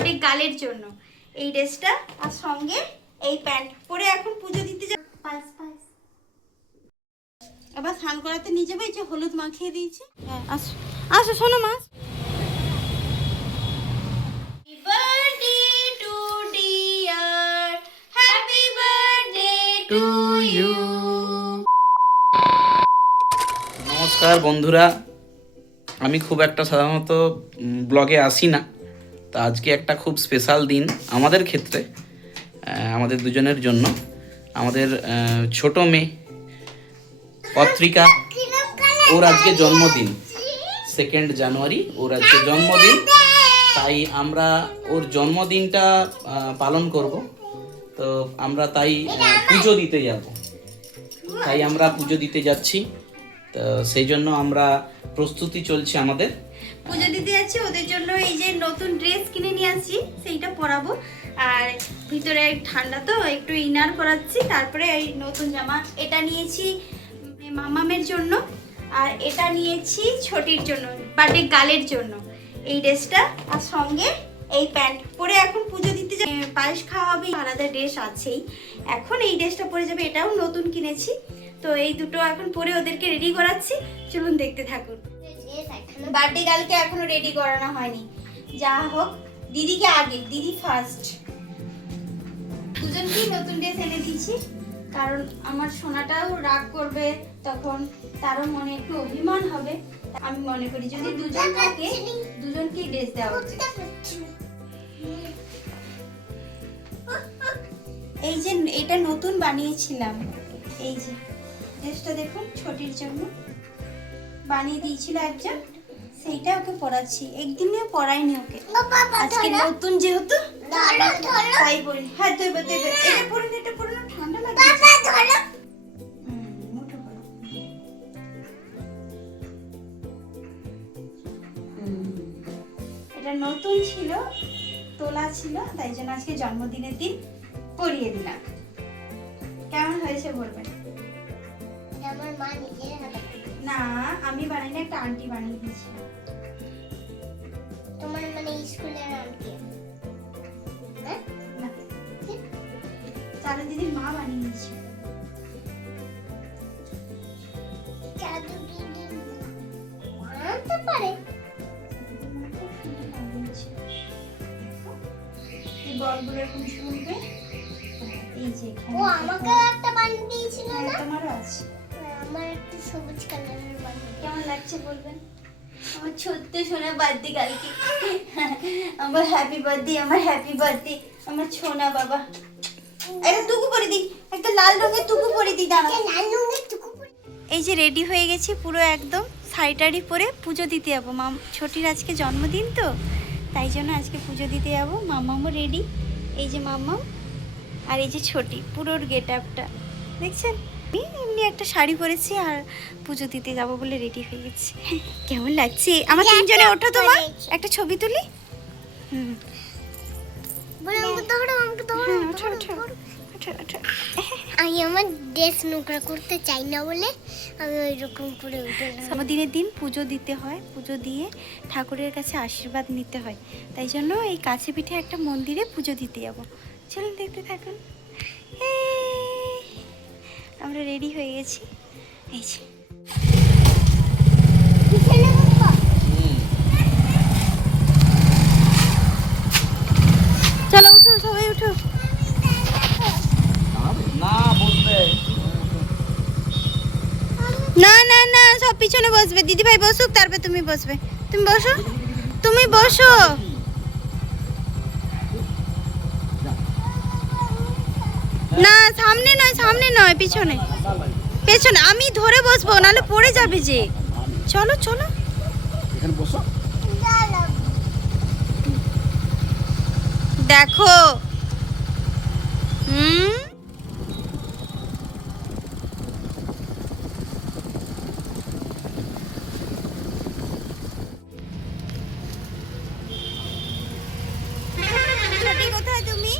Birthday গার্লের জন্য এই ড্রেসটা আর সঙ্গে এই প্যান্ট পরে এখন পুজো দিতে যাব। আবার স্নান করাতে নিয়ে যাবে, এই যে হলুদ মাখিয়ে দিয়েছি। হ্যাঁ আসো আসো শোনো মা। নমস্কার বন্ধুরা, আমি খুব একটা সাধারণত ব্লগে আসি না, তা আজকে একটা খুব স্পেশাল দিন আমাদের ক্ষেত্রে, আমাদের দুজনের জন্য। আমাদের ছোট মেয়ে পত্রিকা, ওর আজকে জন্মদিন, 2 জানুয়ারি ওর আজকে জন্মদিন। তাই আমরা ওর জন্মদিনটা পালন করব। তো আমরা তাই পুজো দিতে যাব, আমরা পুজো দিতে যাচ্ছি। তো সেই জন্য আমরা প্রস্তুতি চলছে আমাদের। পুজো দিতে যাচ্ছি, ওদের জন্য এই যে নতুন ড্রেস কিনে নিয়ে আসছি, সেইটা পরাবো। আর ভিতরে ঠান্ডা তো একটু ইনার পরাচ্ছি। তারপরে এই নতুন জামা এটা নিয়েছি মামামের জন্য, আর এটা নিয়েছি ছোটির জন্য, বার্থডে গার্লের জন্য এই ড্রেসটা আর সঙ্গে এই প্যান্ট পরে এখন পুজো দিতে যাবে। পায়েস খাওয়া হবে, আলাদা ড্রেস আছেই। এখন এই ড্রেসটা পরে যাবে, এটাও নতুন কিনেছি। তো এই দুটো এখন পরে ওদেরকে রেডি করাচ্ছি, চলুন দেখতে থাকুন। বার্থডে গার্লকে এখনো রেডি করানো হয়নি, যা হোক দিদিকে আগে, দিদি ফার্স্ট। দুজনকেই নতুন ড্রেস এনে দিয়েছি, কারণ আমার সোনাটাও রাগ করবে, তখন তারও মনে একটু অভিমান হবে। আমি মনে করি যদি দুজন থাকে, দুজনকেই ড্রেস দেওয়া উচিত। এই যে এটা নতুন বানিয়েছিলাম, এই যে ড্রেসটা দেখুন, ছোটির জন্য বানিয়ে দিয়েছিল একজন, সেইটা ওকে পরাচ্ছি। একদিনও পরাইনি ওকে, আজকে নতুন যেহেতু তাই বলি। হ্যাঁ দেবে দেবে, এটা পরুন, এটা পরুন, ঠান্ডা লাগবে। মুঠো করো। এটা নতুন ছিল, তোলা ছিল, তাই জন্য আজকে জন্মদিনের দিন পরিয়ে দিলাম। কেমন হয়েছে বলবেন? আমার মা নিজের হাতে, না আমি বানাইনি, একটা আন্টি বানিয়ে দিয়েছি। তোমার মানে স্কুলের আন্টি? হ্যাঁ না, চালু দিদির মা বানিয়ে দিয়েছে। জাদু দিদি আনতে পারে। এই বলগুলো এরকম শুনবে, এই যে ও আমাকে একটা বানিয়ে দিয়েছিল না? তোমারও আছে। আমার একটু সবুজ কালারের বানিয়ে। কেমন লাগছে বলবেন? আমার ছোট্ট সোনা বার্থডে কালকে, আমার হ্যাপি বার্থডে, আমার হ্যাপি বার্থডে, আমার সোনা বাবা। একটা টুকু পরে দিই, একটা লাল রঙের টুকু পরে দিই, দাঁড়া। লাল রঙের টুকু। এই যে রেডি হয়ে গেছি পুরো একদম, শাড়ি টাড়ি পরে পুজো দিতে যাবো। ছোটির আজকে জন্মদিন তো, তাই জন্য আজকে পুজো দিতে যাবো। মামামও রেডি, এই যে মামাম আর এই যে ছোটি, পুরোর গেট আপটা দেখছেন। এমনি একটা শাড়ি পরেছি আর পুজো দিতে যাবো বলে রেডি হয়ে গেছি। কেমন লাগছে? আমার তিনজনে ওঠো তো মা, একটা ছবি তুলি। হুম, আমি আমার ড্রেস নোংরা করতে চাই না বলে আমি ওই রকম করে উঠে দিনের দিন পুজো দিতে হয়, পুজো দিয়ে ঠাকুরের কাছে আশীর্বাদ নিতে হয়। তাই জন্য এই কাছে পিঠে একটা মন্দিরে পুজো দিতে যাবো, চলুন দেখতে থাকুন। আমরা রেডি হয়ে গেছি, এই যে চলো উঠো, সবাই উঠো। না বসবে না না না, সব পিছনে বসবে। দিদি ভাই বসুক, তারপর তুমি বসবে। তুমি বসো, তুমি বসো। না সামনে নয়, সামনে নয়, পিছনে পেছনে। আমি ধরে বসবো, নাহলে পড়ে যাবে যে। চলো চলো, এখানে বসো। দেখো। হুম, কোথায় তুমি?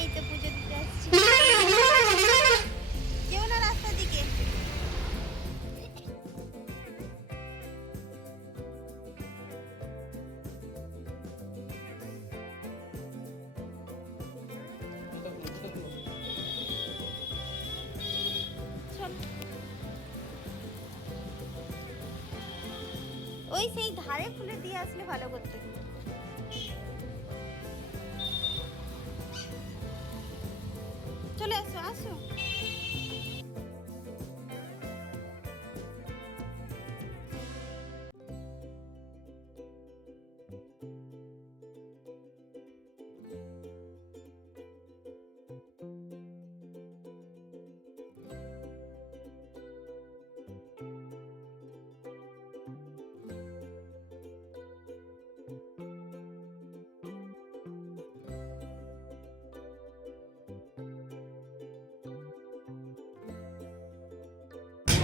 এই তো পুজো দিতে আসছি, যেও না রাস্তার দিকে। ওই সেই ধারে খুলে দিয়ে আসলে ভালো করতে। চলে আসো আসো।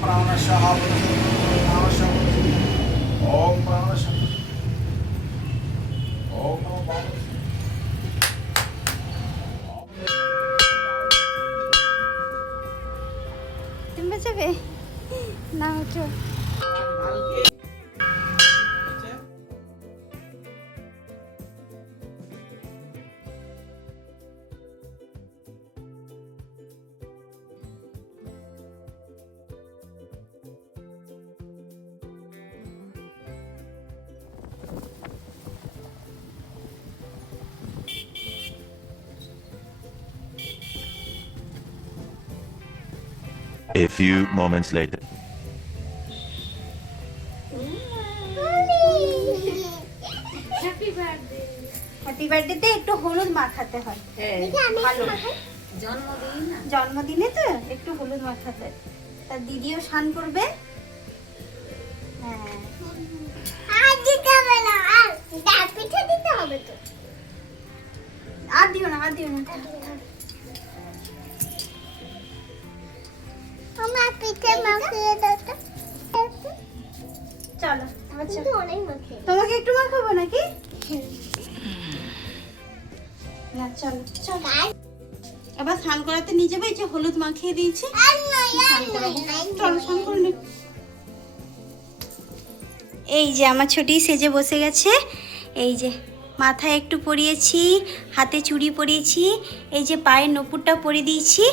प्राणशः प्राणशः ओम प्राणशः ओम नमो भगवते তুমি বাঁচাবে না ওঠো। A few moments later. Happy বার্থডেতে একটু হলুদ মাখাতে হয়। ভালো জন্মদিনে তো একটু হলুদ মাখাতে হয়। তার দিদিও স্নান করবে। হ্যাঁ আর দিও না আর দিও না। আমার পিঠে মাখিয়ে দাও তো। চলো এবার চলো। অনেক মাখিয়ে। তোমাকে একটু মাখাবো নাকি? না চলো চলো। এবার স্নান করাতে নিয়ে যাবে। এই যে হলুদ মাখিয়ে দিয়েছি। চলো স্নান করে নি। এই যে আমার ছোটি সেজে বসে গেছে। এই যে মাথায় একটু পরিয়েছি, হাতে চুড়ি পরিয়েছি, এই যে পায়ের নপুরটা পরিয়ে দিয়েছি,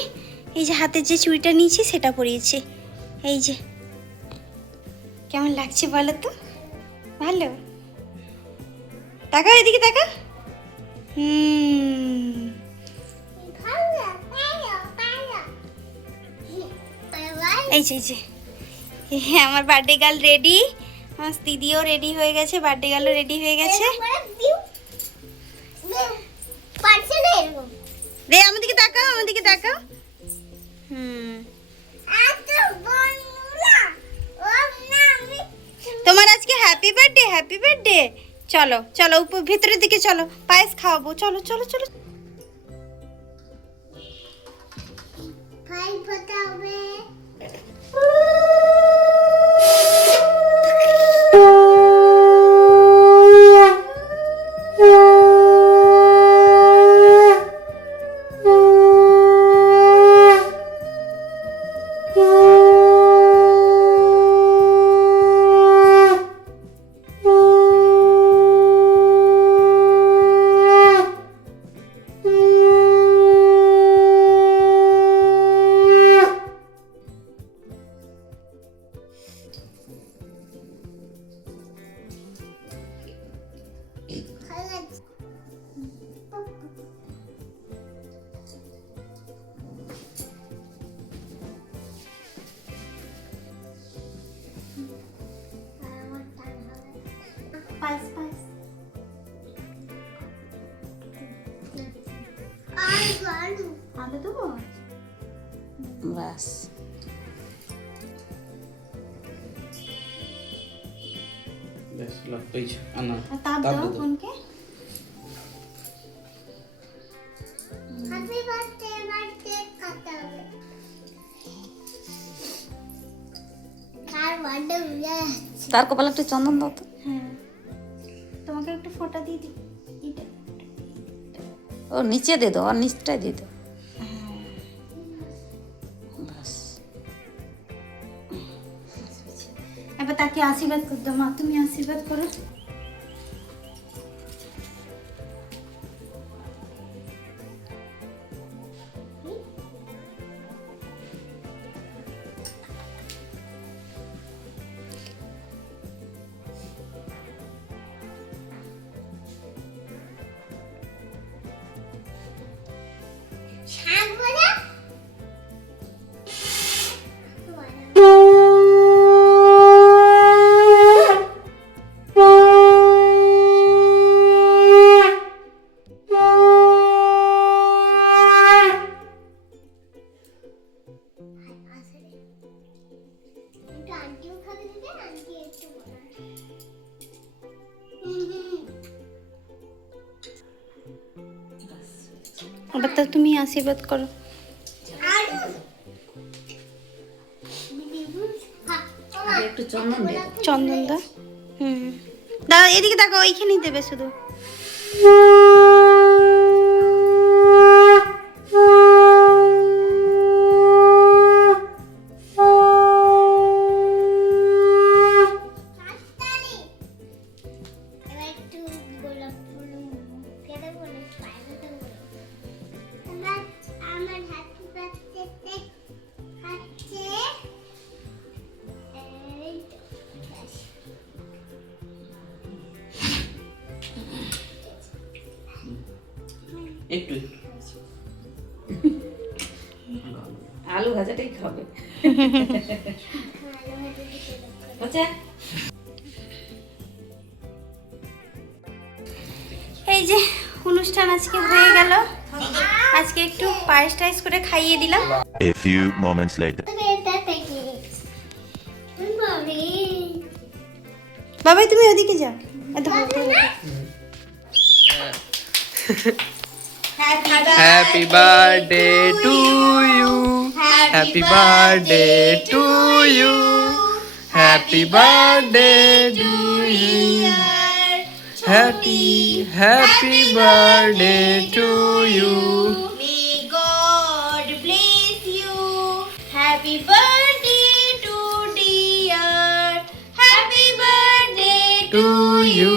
এই যে হাতের যে চুড়িটা নিয়েছি সেটা পরিয়েছি। এই যে কেমন লাগছে বলো তো? ভালো? তাকাও এদিকে তাকাও। এই যে হ্যাঁ আমার বার্থডে গার্ল রেডি। আমার দিদিও রেডি হয়ে গেছে, বার্থডে গার্লও রেডি হয়ে গেছে। রে আমার দিকে তাকাও, আমার দিকে তাকাও। তোমার আজকে হ্যাপি বার্থডে, হ্যাপি বার্থডে। চলো চলো উপর ভিতরের দিকে চলো, পায়েস খাওয়াবো। চলো চলো চলো। পায়েস পায়েস। আলু দেবো? ব্যাস বেশ লাভ পেয়েছি। আনা তাপ তাপ দাও দে দাও। বোনকে। হ্যাপি বার্থডে বার্থডে কাটা হবে। কার বার্থডে বুঝে যাচ্ছে। তার কপালে একটু চন্দন দাও তো। হ্যাঁ তোমাকে একটু ফোঁটা দিয়ে দিই। এটা ও নিচে দিয়ে দাও, আর নিচটাই দিয়ে দাও। ব্যাস এবার তাকে আশীর্বাদ করে দাও। মা তুমি আশীর্বাদ করো। এবার তো তুমি আশীর্বাদ করো। আগে একটু চন্দন দিয়ে দাও। চন্দন দা, দাদা এদিকে দেখো, ওইখানেই দেবে শুধু। এবার একটু গোলাপ ফুল মুখে দেবো না পায়ে দেবো। এবার আমার হ্যাপি বার্থডেতে হচ্ছে এই তো, ব্যাস। একটু আলু ভাজাটাই খাবে। আচ্ছা এই যে অনুষ্ঠান আজকে হয়ে গেল। আজকে একটু পায়েস টাইস করে খাইয়ে দিলাম। A few moments later. তবে এটা থেকে বাবি বাবাই তুমি ওদিকে যাও, এত বড় করে। Happy birthday to you, happy birthday to you, happy birthday to you, happy birthday to you. May God bless you. Happy birthday to dear. Happy birthday to you.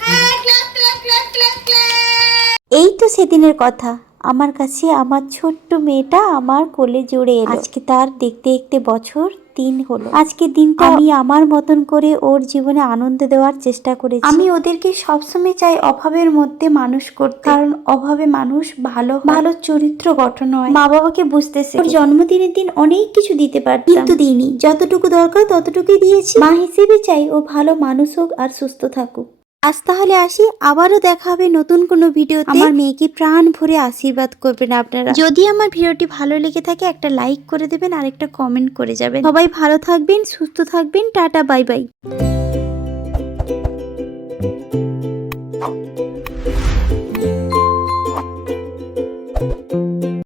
Clap, clap, clap, clap, clap, clap. এই তো সেদিনের কথা, আমার কাছে আমার ছোট্ট মেয়েটা আমার কোলে জুড়ে এলো। আজকে তার দেখতে দেখতে বছর 3 হলো। আজকে দিনটা আমি আমার মতন করে ওর জীবনে আনন্দ দেওয়ার চেষ্টা করেছি। আমি ওদেরকে সবসময় চাই অভাবের মধ্যে মানুষ করতে, কারণ অভাবে মানুষ ভালো ভালো চরিত্র গঠন হয়, মা বাবাকে বুঝতেছে। ওর জন্মদিনের দিন অনেক কিছু দিতে পারতাম, কিন্তু দিইনি। যতটুকু দরকার ততটুকুই দিয়েছি। মা হিসেবে চাই ও ভালো মানুষ হোক আর সুস্থ থাকুক। আজ তাহলে আসি, আবারও দেখা হবে নতুন কোনো ভিডিওতে। আমার মেয়েকে প্রাণ ভরে আশীর্বাদ করবেন আপনারা। যদি আমার ভিডিওটি ভালো লেগে থাকে একটা লাইক করে দেবেন আর একটা কমেন্ট করে যাবেন। সবাই ভালো থাকবেন, সুস্থ থাকবেন, টাটা বাই বাই।